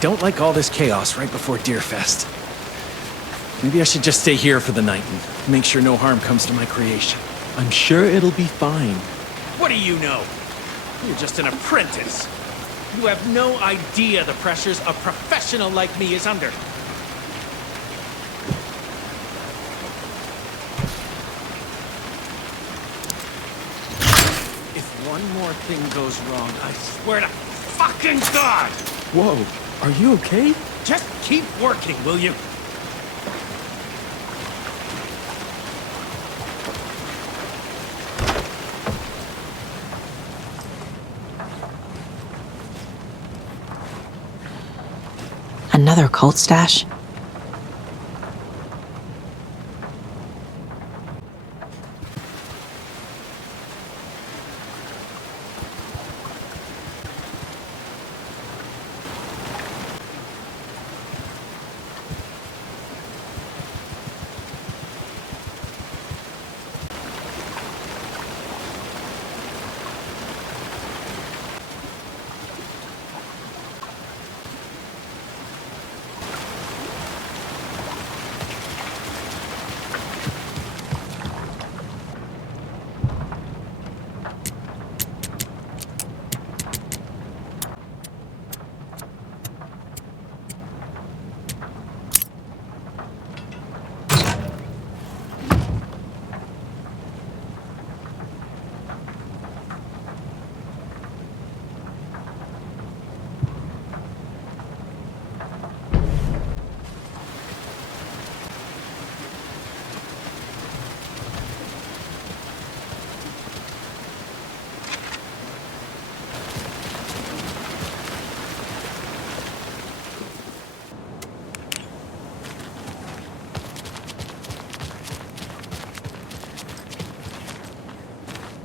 don't like all this chaos right before Deerfest. Maybe I should just stay here for the night and make sure no harm comes to my creation. I'm sure it'll be fine. What do you know? You're just an apprentice. You have no idea the pressures a professional like me is under. If one more thing goes wrong, I swear to fucking God! Whoa, are you okay? Just keep working, will you? Another cult stash?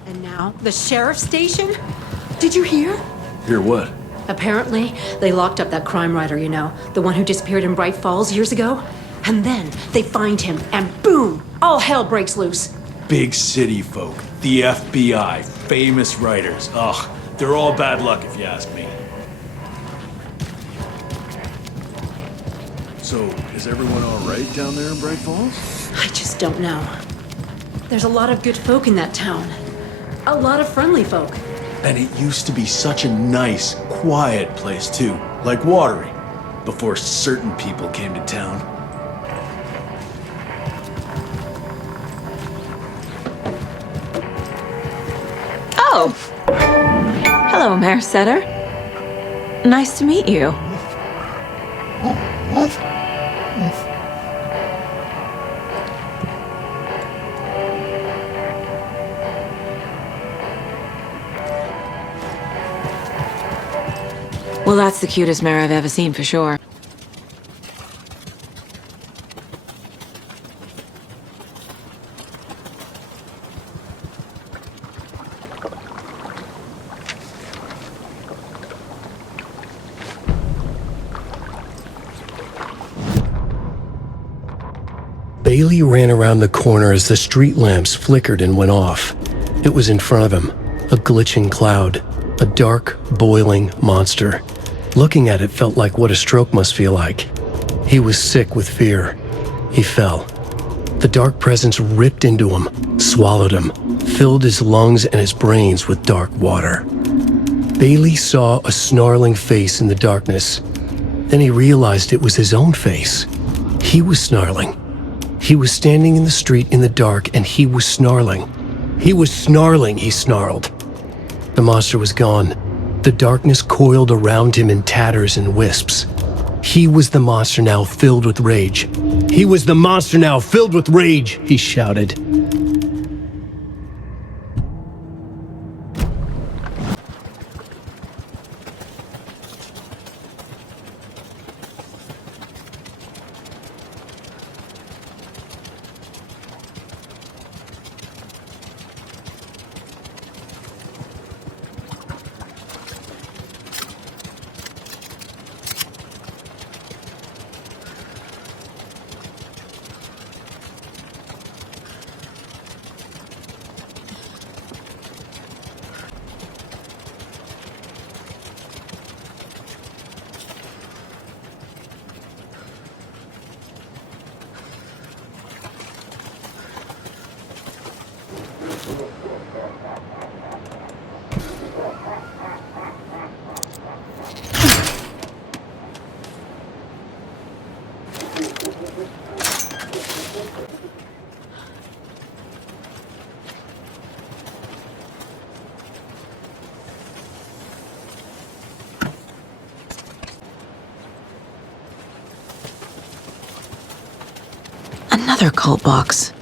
And now, the sheriff's station? Did you hear? Hear what? Apparently, they locked up that crime writer, you know, the one who disappeared in Bright Falls years ago. And then they find him, and boom, all hell breaks loose. Big city folk, the FBI, famous writers. Ugh, they're all bad luck if you ask me. So, is everyone all right down there in Bright Falls? I just don't know. There's a lot of good folk in that town. A lot of friendly folk. And it used to be such a nice, quiet place too, like Watery, before certain people came to town. Oh! Hello, Mayor Setter. Nice to meet you. Well, that's the cutest mayor I've ever seen, for sure. Bailey ran around the corner as the street lamps flickered and went off. It was in front of him, a glitching cloud, a dark, boiling monster. Looking at it felt like what a stroke must feel like. He was sick with fear. He fell. The dark presence ripped into him, swallowed him, filled his lungs and his brains with dark water. Bailey saw a snarling face in the darkness. Then he realized it was his own face. He was snarling. He was standing in the street in the dark, and he was snarling. He was snarling, he snarled. The monster was gone. The darkness coiled around him in tatters and wisps. He was the monster now filled with rage. He was the monster now filled with rage, he shouted. Another cult box.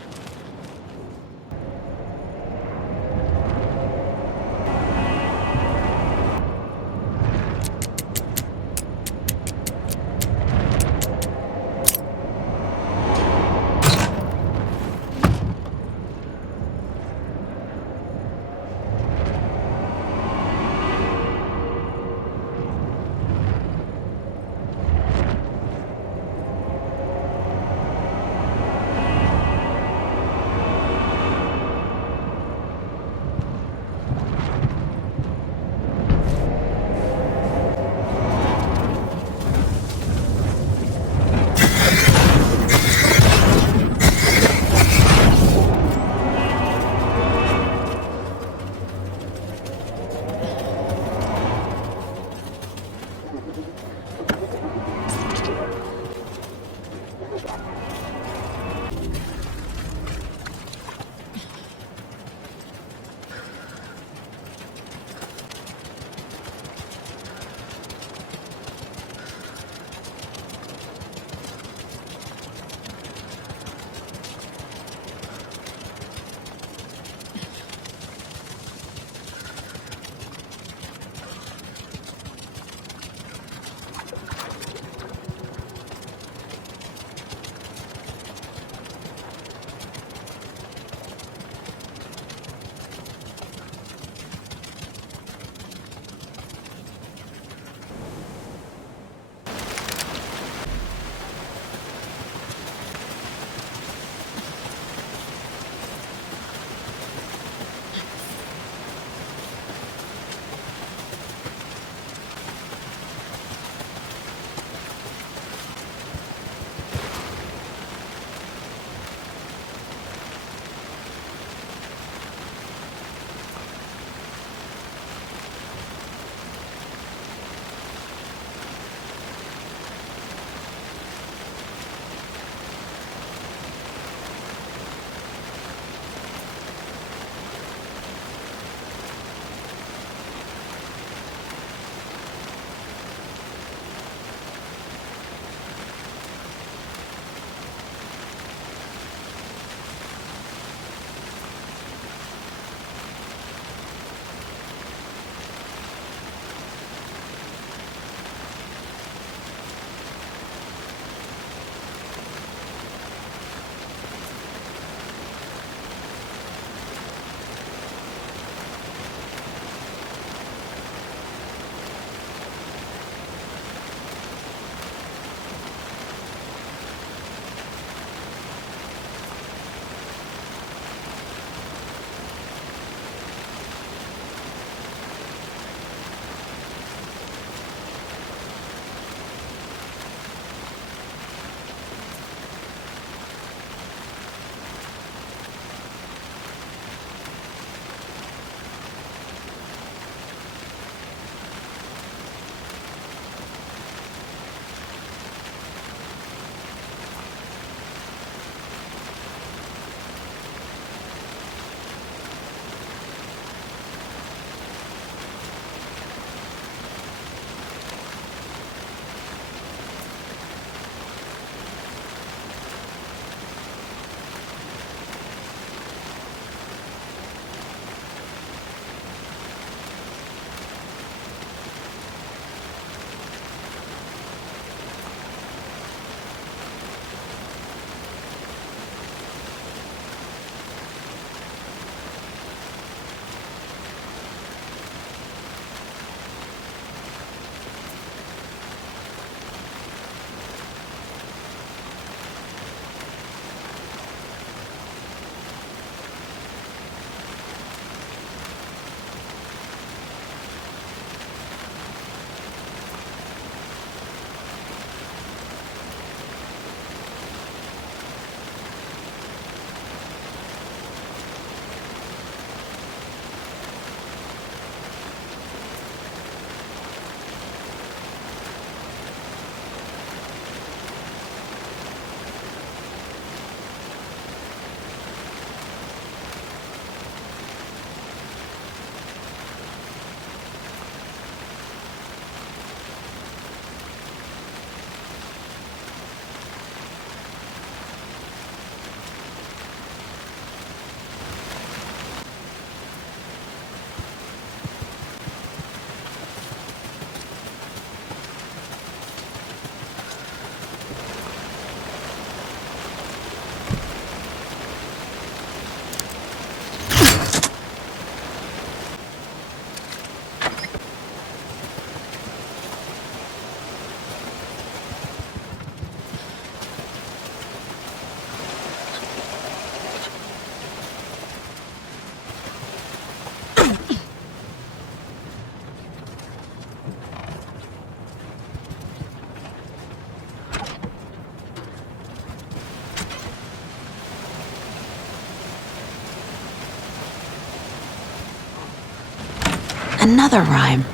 Another rhyme.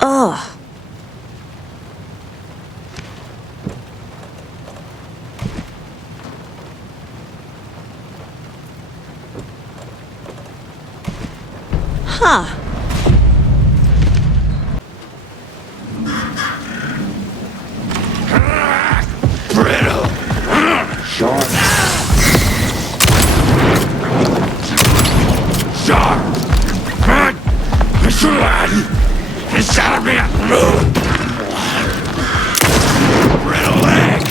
Ugh. Huh. Brittle. Sharp. Sharp. It's gotta be a brittle leg.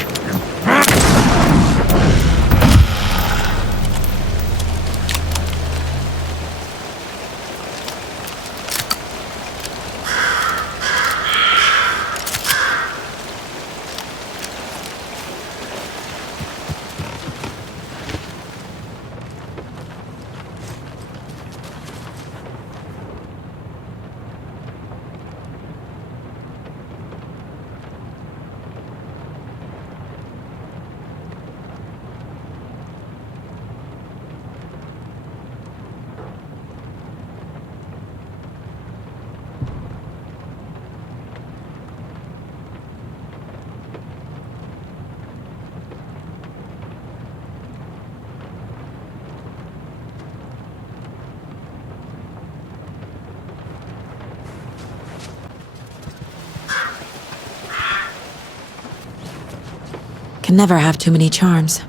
Can never have too many charms.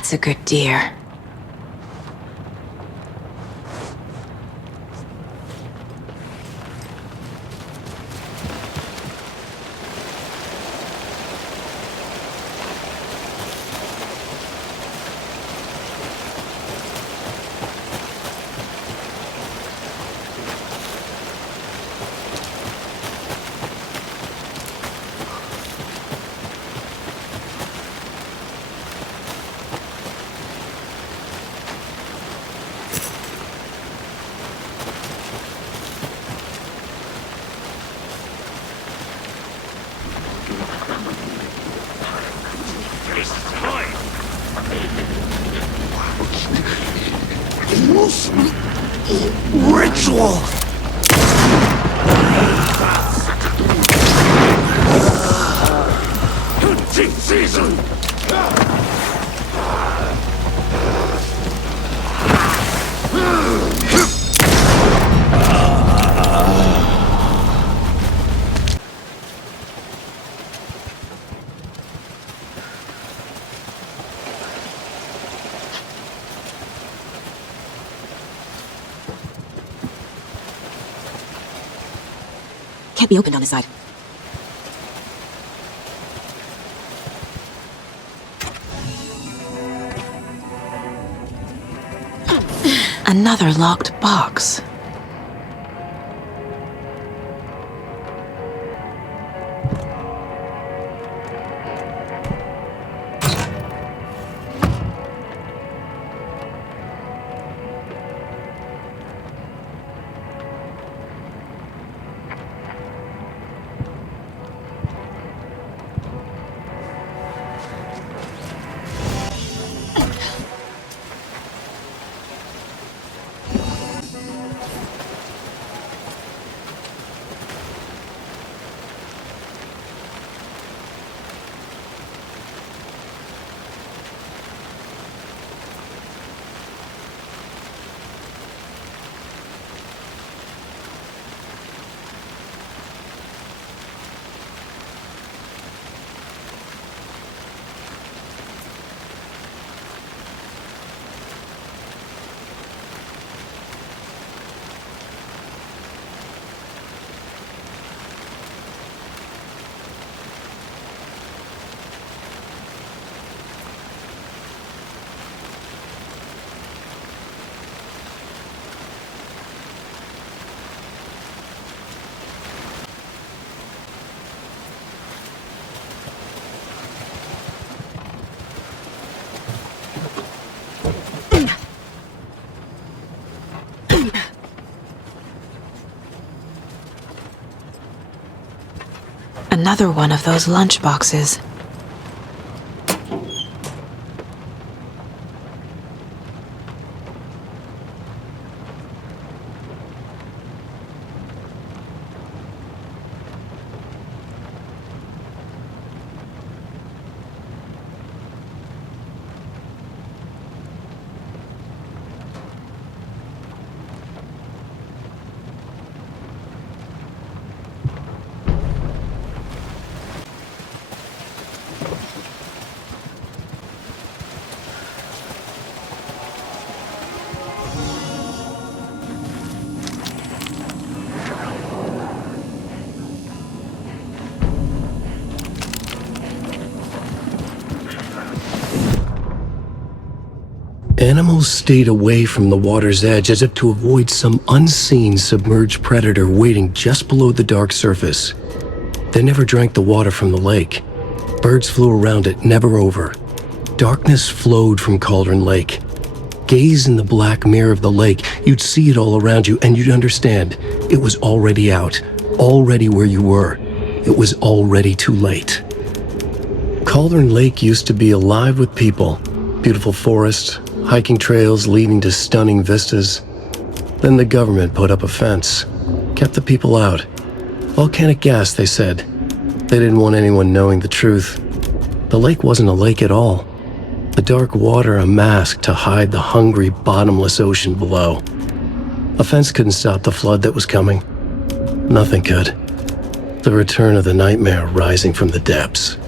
That's a good deer. Ritual! Hunting season! Can't be opened on this side. Another locked box. Another one of those lunch boxes. Animals stayed away from the water's edge as if to avoid some unseen submerged predator waiting just below the dark surface. They never drank the water from the lake. Birds flew around it, never over. Darkness flowed from Cauldron Lake. Gaze in the black mirror of the lake, you'd see it all around you, and you'd understand it was already out, already where you were. It was already too late. Cauldron Lake used to be alive with people. Beautiful forests, hiking trails leading to stunning vistas. Then the government put up a fence, kept the people out. Volcanic gas, they said. They didn't want anyone knowing the truth. The lake wasn't a lake at all. The dark water a mask to hide the hungry, bottomless ocean below. A fence couldn't stop the flood that was coming. Nothing could. The return of the nightmare rising from the depths.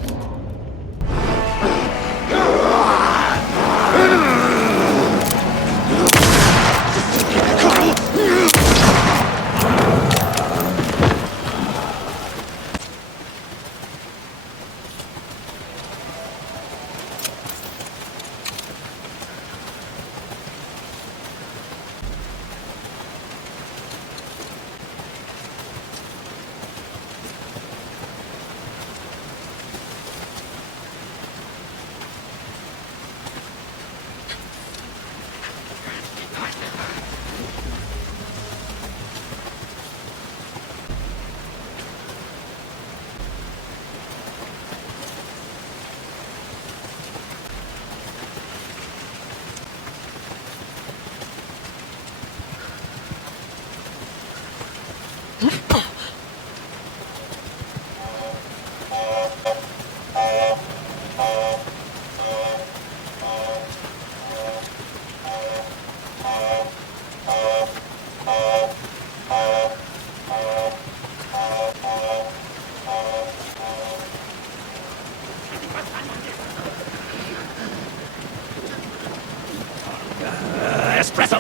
Espresso.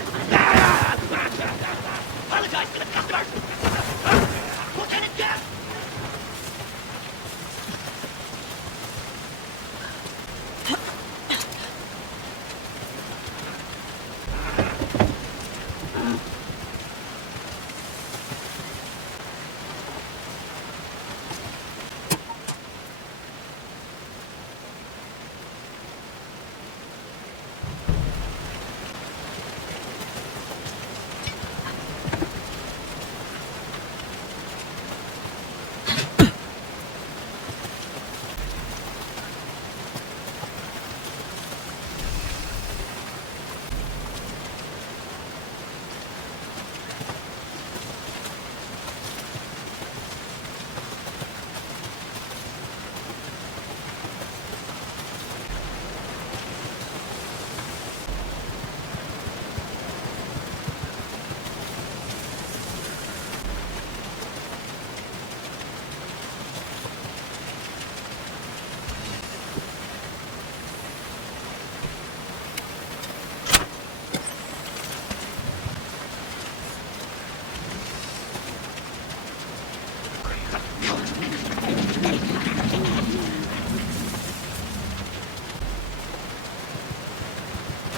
Apologize to the customers. Lieutenant Gas.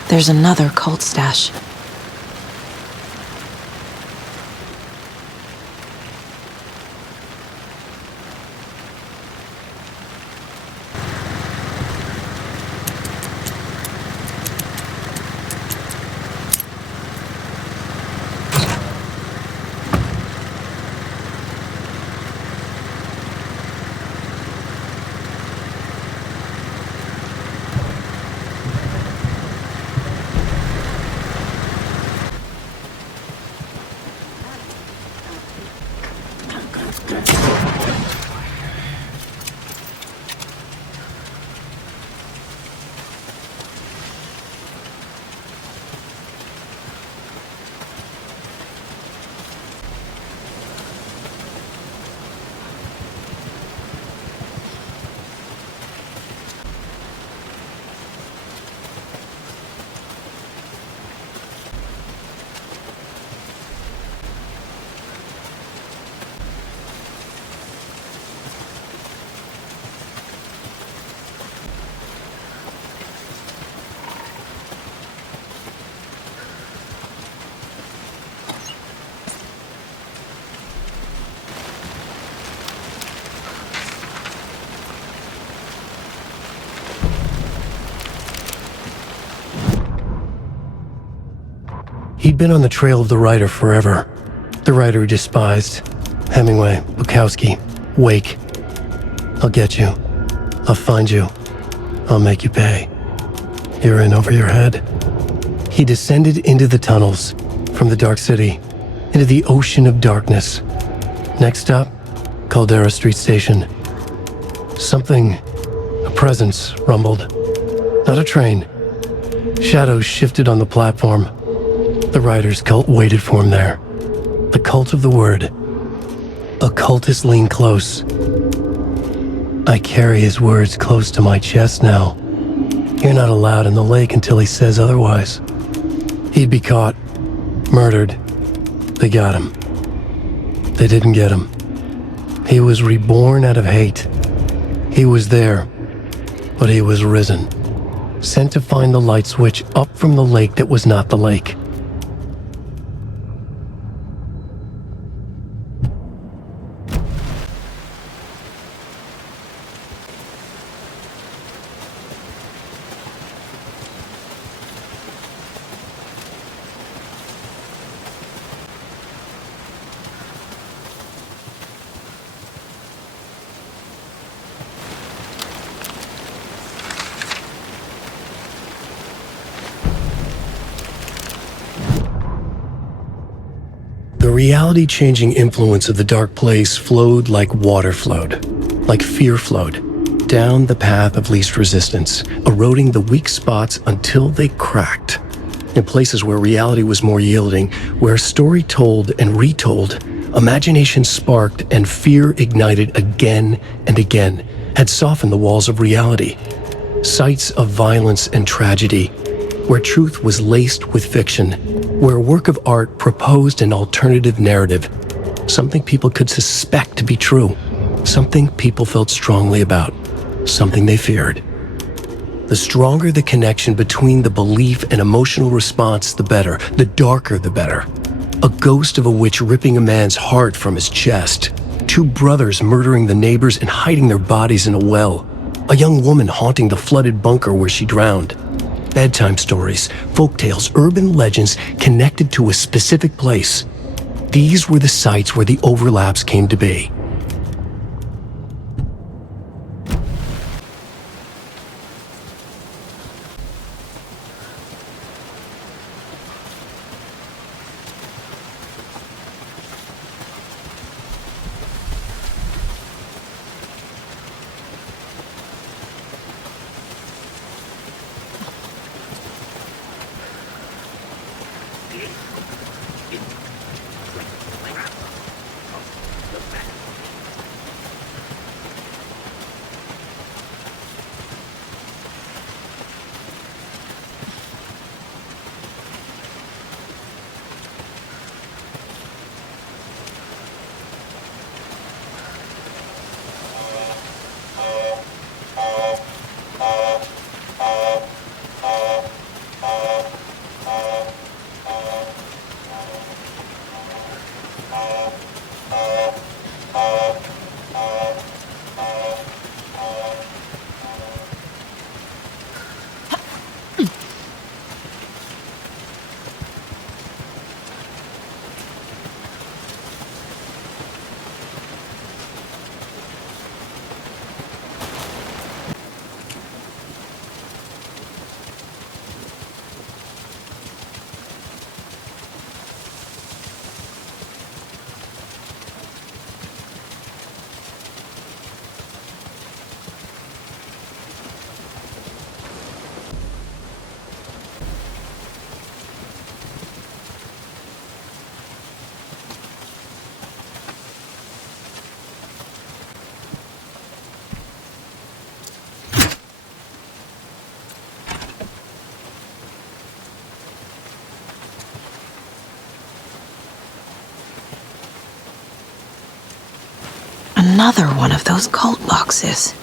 There's another cult stash. He'd been on the trail of the writer forever. The writer he despised. Hemingway, Bukowski, Wake. I'll get you. I'll find you. I'll make you pay. You're in over your head. He descended into the tunnels, from the Dark City, into the ocean of darkness. Next stop, Caldera Street Station. Something, a presence, rumbled. Not a train. Shadows shifted on the platform. The writer's cult waited for him there. The cult of the word. Occultists lean close. I carry his words close to my chest now. You're not allowed in the lake until he says otherwise. He'd be caught, murdered. They got him. They didn't get him. He was reborn out of hate. He was there, but he was risen. Sent to find the light switch up from the lake that was not the lake. The reality-changing influence of the dark place flowed like water flowed, like fear flowed, down the path of least resistance, eroding the weak spots until they cracked. In places where reality was more yielding, where story told and retold, imagination sparked and fear ignited again and again, had softened the walls of reality. Sites of violence and tragedy, where truth was laced with fiction, where a work of art proposed an alternative narrative, something people could suspect to be true, something people felt strongly about, something they feared. The stronger the connection between the belief and emotional response, the better. The darker, the better. A ghost of a witch ripping a man's heart from his chest. Two brothers murdering the neighbors and hiding their bodies in a well. A young woman haunting the flooded bunker where she drowned. Bedtime stories, folktales, urban legends connected to a specific place. These were the sites where the overlaps came to be. Another one of those cult boxes.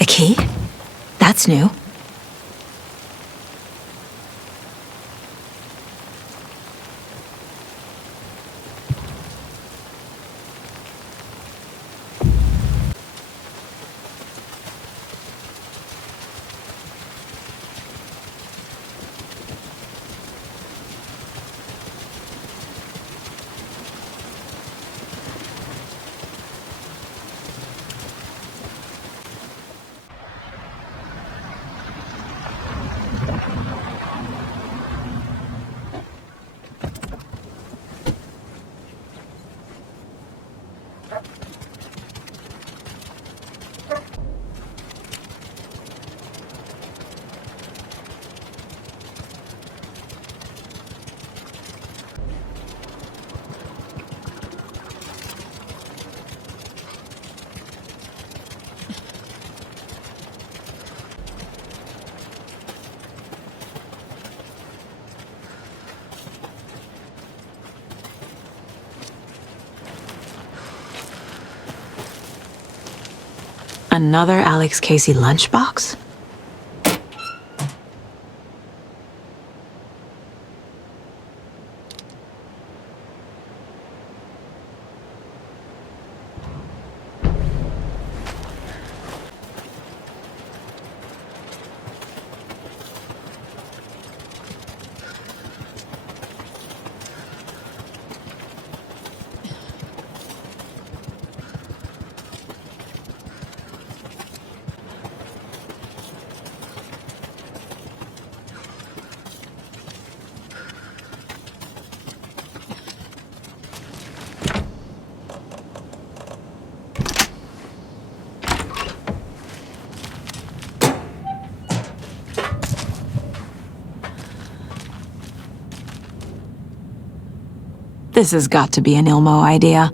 A key? That's new. Another Alex Casey lunchbox? This has got to be an Ilmo idea.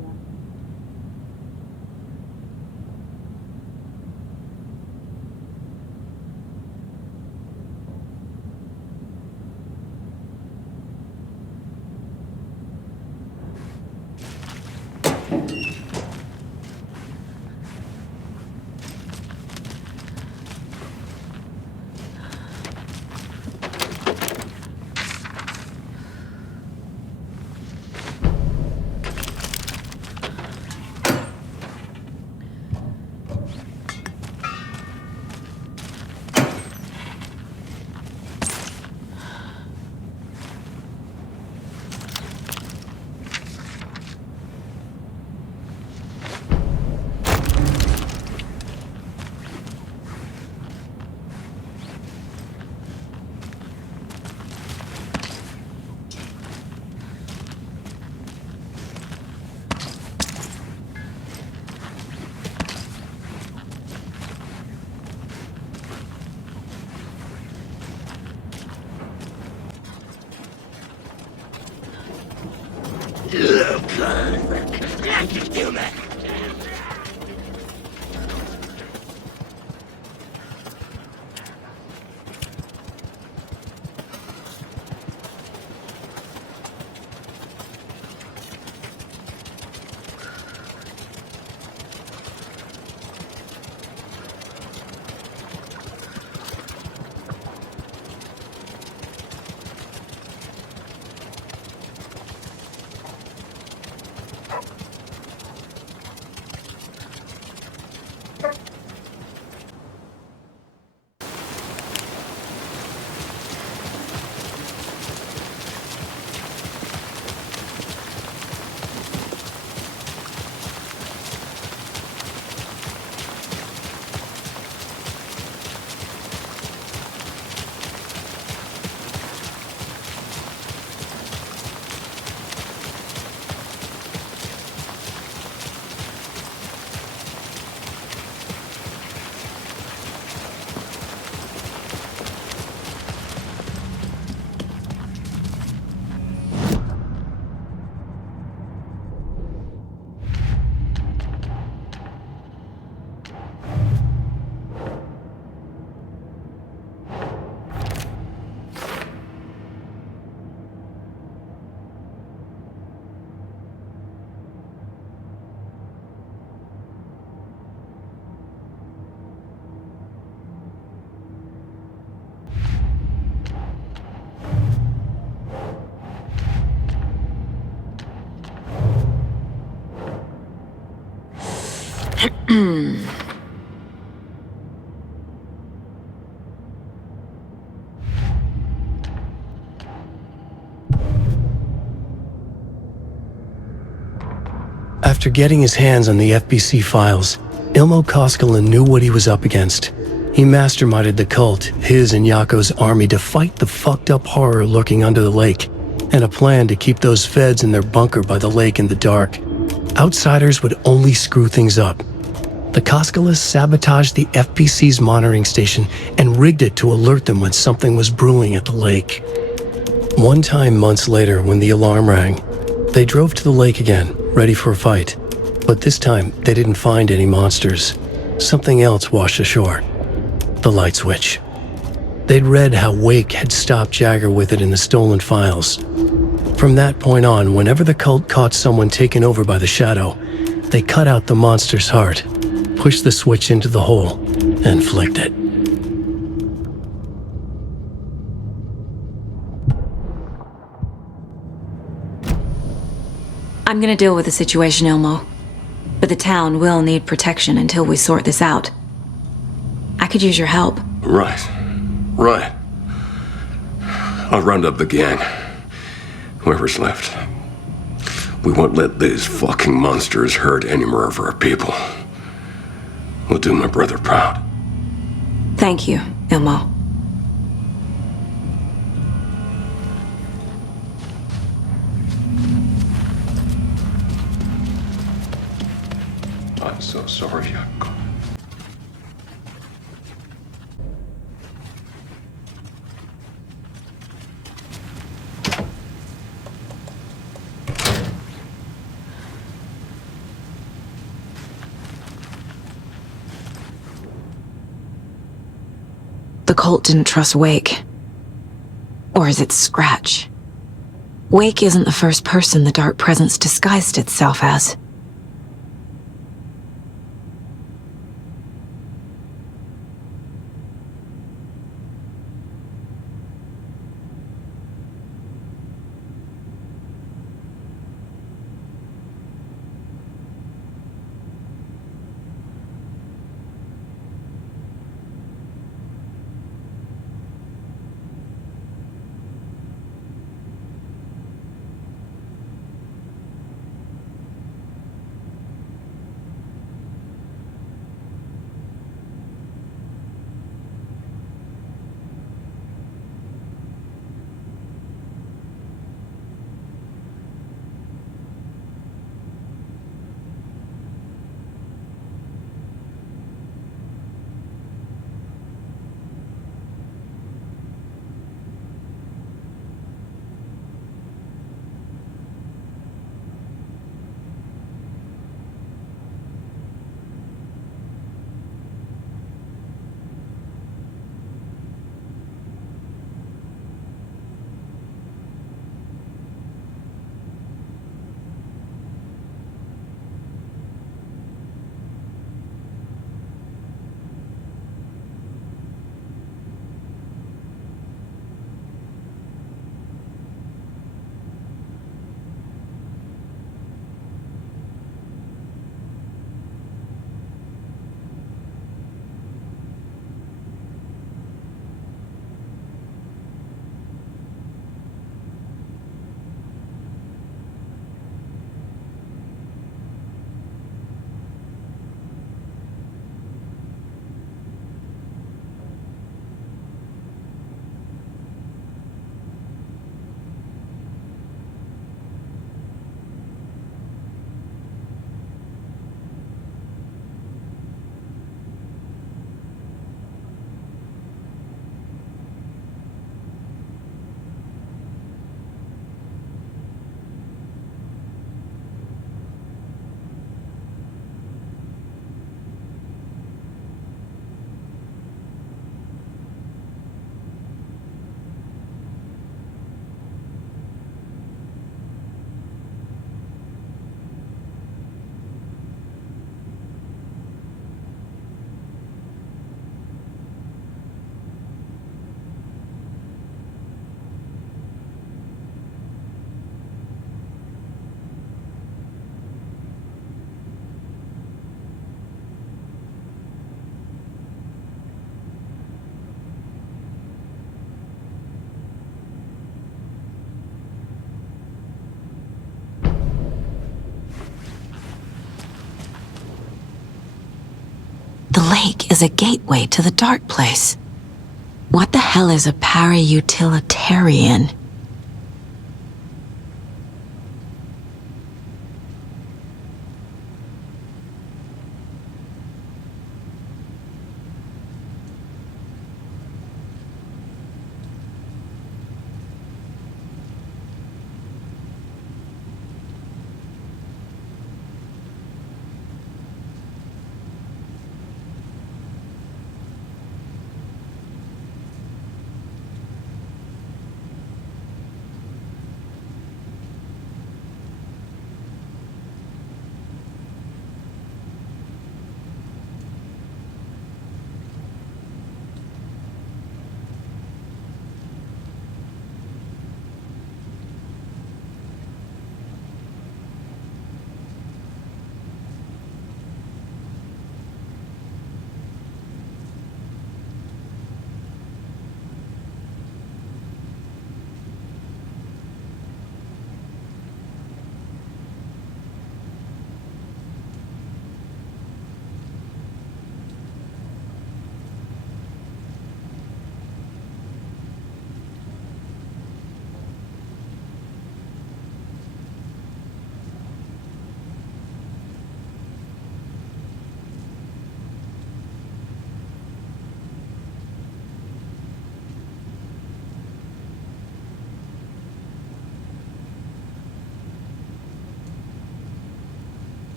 After getting his hands on the FBC files, Ilmo Koskinen knew what he was up against. He masterminded the cult, his and Yako's army, to fight the fucked up horror lurking under the lake, and a plan to keep those feds in their bunker by the lake in the dark. Outsiders would only screw things up. The Koskinas sabotaged the FBC's monitoring station and rigged it to alert them when something was brewing at the lake. One time months later, when the alarm rang, they drove to the lake again, ready for a fight. But this time, they didn't find any monsters. Something else washed ashore. The light switch. They'd read how Wake had stopped Jagger with it in the stolen files. From that point on, whenever the cult caught someone taken over by the shadow, they cut out the monster's heart. pushed the switch into the hole and flicked it. I'm gonna deal with the situation, Elmo. But the town will need protection until we sort this out. I could use your help. Right. I'll round up the gang. Whoever's left. We won't let these fucking monsters hurt any more of our people. We'll do my brother proud. Thank you, Elmo. I'm so sorry, Jacob. The cult didn't trust Wake. Or is it Scratch? Wake isn't the first person the Dark Presence disguised itself as. The lake is a gateway to the dark place. What the hell is a para-utilitarian?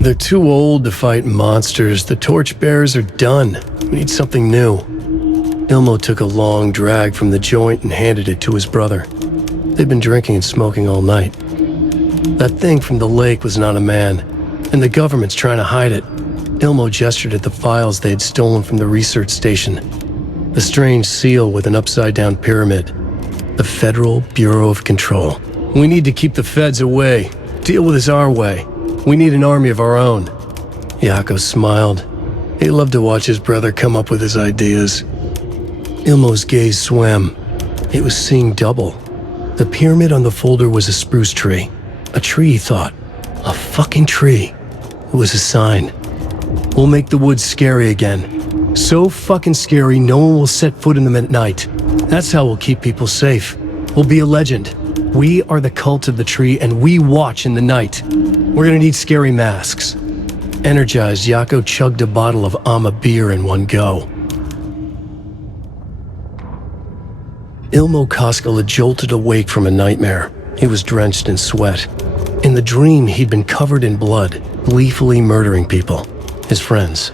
They're too old to fight monsters. The torchbearers are done. We need something new. Ilmo took a long drag from the joint and handed it to his brother. They'd been drinking and smoking all night. That thing from the lake was not a man, and the government's trying to hide it. Ilmo gestured at the files they had stolen from the research station. The strange seal with an upside-down pyramid. The Federal Bureau of Control. We need to keep the feds away. Deal with this our way. We need an army of our own. Jaco smiled. He loved to watch his brother come up with his ideas. Ilmo's gaze swam. He was seeing double. The pyramid on the folder was a spruce tree. A tree, he thought. A fucking tree. It was a sign. We'll make the woods scary again. So fucking scary, no one will set foot in them at night. That's how we'll keep people safe. We'll be a legend. We are the cult of the tree, and we watch in the night. We're gonna need scary masks. Energized, Jaco chugged a bottle of Ama beer in one go. Ilmo Koskela had jolted awake from a nightmare. He was drenched in sweat. In the dream, he'd been covered in blood, gleefully murdering people, his friends.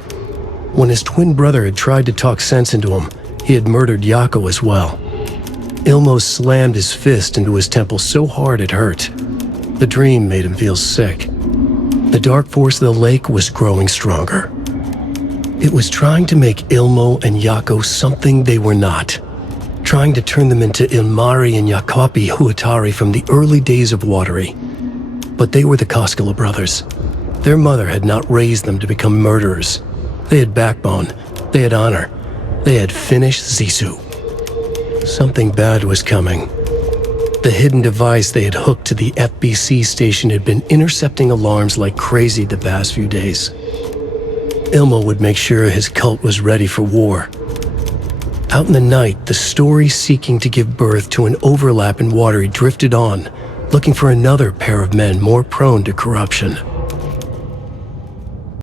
When his twin brother had tried to talk sense into him, he had murdered Jaco as well. Ilmo slammed his fist into his temple so hard it hurt. The dream made him feel sick. The dark force of the lake was growing stronger. It was trying to make Ilmo and Jaco something they were not. Trying to turn them into Ilmari and Jacopi Huatari from the early days of Watery. But they were the Koskela brothers. Their mother had not raised them to become murderers. They had backbone. They had honor. They had finished Zissou. Something bad was coming. The hidden device they had hooked to the FBC station had been intercepting alarms like crazy the past few days. Ilmo would make sure his cult was ready for war. Out in the night, the story seeking to give birth to an overlap in Watery drifted on, looking for another pair of men more prone to corruption.